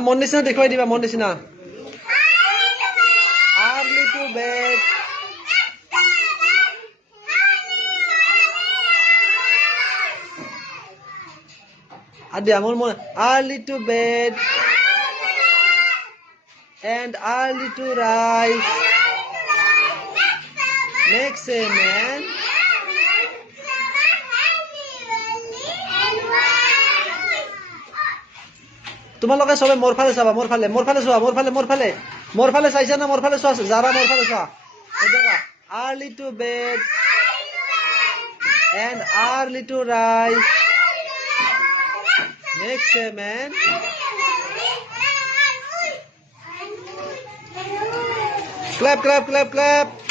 মন নিচিনা দেখুৱাই দিবা মন নিচিনা আৰ্লি টু বেড আদিয়া মোৰ মন early to bed and early to rise makes a man তোমালোকে সবে মোৰ ফালে চাবা মোৰ ফালে চোৱা মোৰ ফালে চাইছা না মোৰ ফালে চোৱা যাৰা মোৰ ফালে চোৱা দেখা early to bed and early to rise makes a man clap clap clap clap